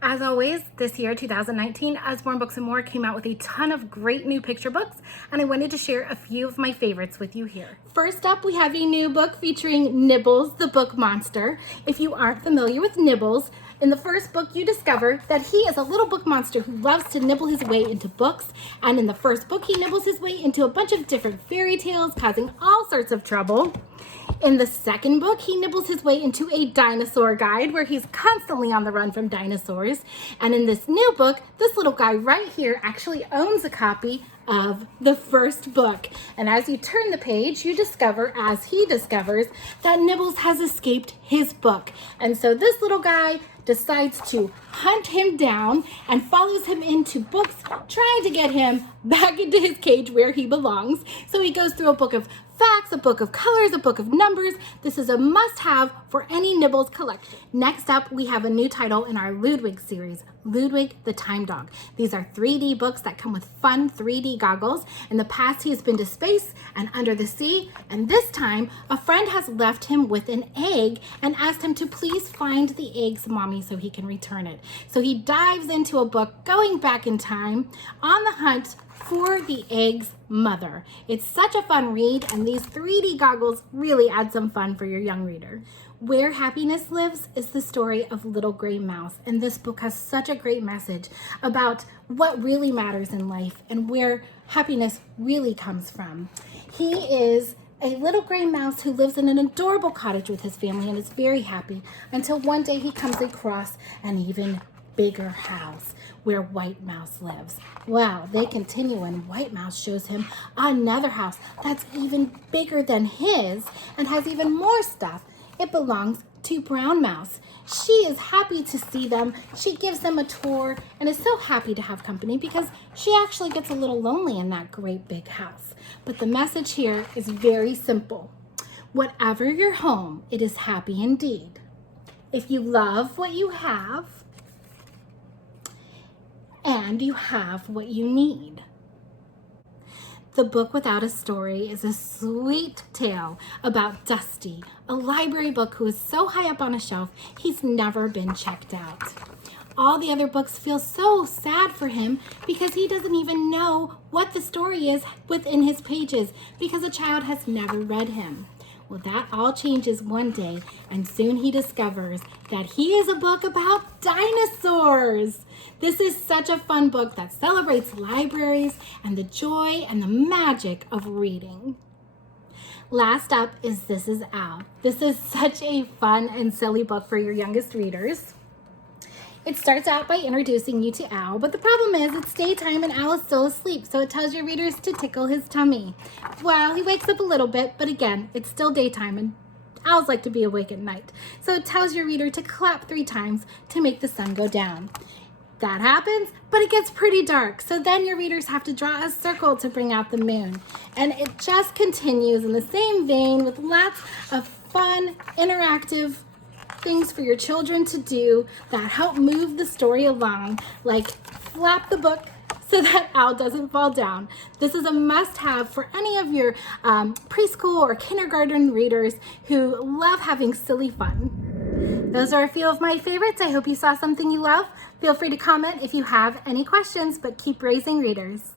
As always, this year, 2019, Usborne Books & More came out with a ton of great new picture books, and I wanted to share a few of my favorites with you here. First up, we have a new book featuring Nibbles, the book monster. If you aren't familiar with Nibbles, in the first book, you discover that he is a little book monster who loves to nibble his way into books, and in the first book, he nibbles his way into a bunch of different fairy tales, causing all sorts of trouble. In the second book, he nibbles his way into a dinosaur guide where he's constantly on the run from dinosaurs. And in this new book, this little guy right here actually owns a copy of the first book. And as you turn the page, you discover, as he discovers, that Nibbles has escaped his book. And so this little guy decides to hunt him down and follows him into books, trying to get him back into his cage where he belongs. So he goes through a book of facts, a book of colors, a book of numbers. This is a must-have for any Nibbles collection. Next up, we have a new title in our Ludwig series, Ludwig the Time Dog. These are 3D books that come with fun 3D goggles. In the past, he has been to space and under the sea, and this time, a friend has left him with an egg and asked him to please find the egg's mommy so he can return it. So he dives into a book going back in time on the hunt for the egg's mother. It's such a fun read, and these 3D goggles really add some fun for your young reader. Where Happiness Lives is the story of Little Gray Mouse, and this book has such a great message about what really matters in life and where happiness really comes from. He is a little gray mouse who lives in an adorable cottage with his family and is very happy until one day he comes across an even bigger house where White Mouse lives. Wow, they continue and White Mouse shows him another house that's even bigger than his and has even more stuff. It belongs to Brown Mouse. She is happy to see them. She gives them a tour and is so happy to have company because she actually gets a little lonely in that great big house. But the message here is very simple. Whatever your home, it is happy indeed. If you love what you have, and you have what you need. The Book Without a Story is a sweet tale about Dusty, a library book who is so high up on a shelf, he's never been checked out. All the other books feel so sad for him because he doesn't even know what the story is within his pages because a child has never read him. Well, that all changes one day, and soon he discovers that he is a book about dinosaurs. This is such a fun book that celebrates libraries and the joy and the magic of reading. Last up is This Is Al. This is such a fun and silly book for your youngest readers. It starts out by introducing you to Al, but the problem is it's daytime and Al is still asleep, so it tells your readers to tickle his tummy. Well, he wakes up a little bit, but again, it's still daytime and owls like to be awake at night. So it tells your reader to clap 3 times to make the sun go down. That happens, but it gets pretty dark, so then your readers have to draw a circle to bring out the moon. And it just continues in the same vein with lots of fun, interactive things for your children to do that help move the story along, like flap the book so that Al doesn't fall down. This is a must-have for any of your preschool or kindergarten readers who love having silly fun. Those are a few of my favorites. I hope you saw something you love. Feel free to comment if you have any questions, but keep raising readers.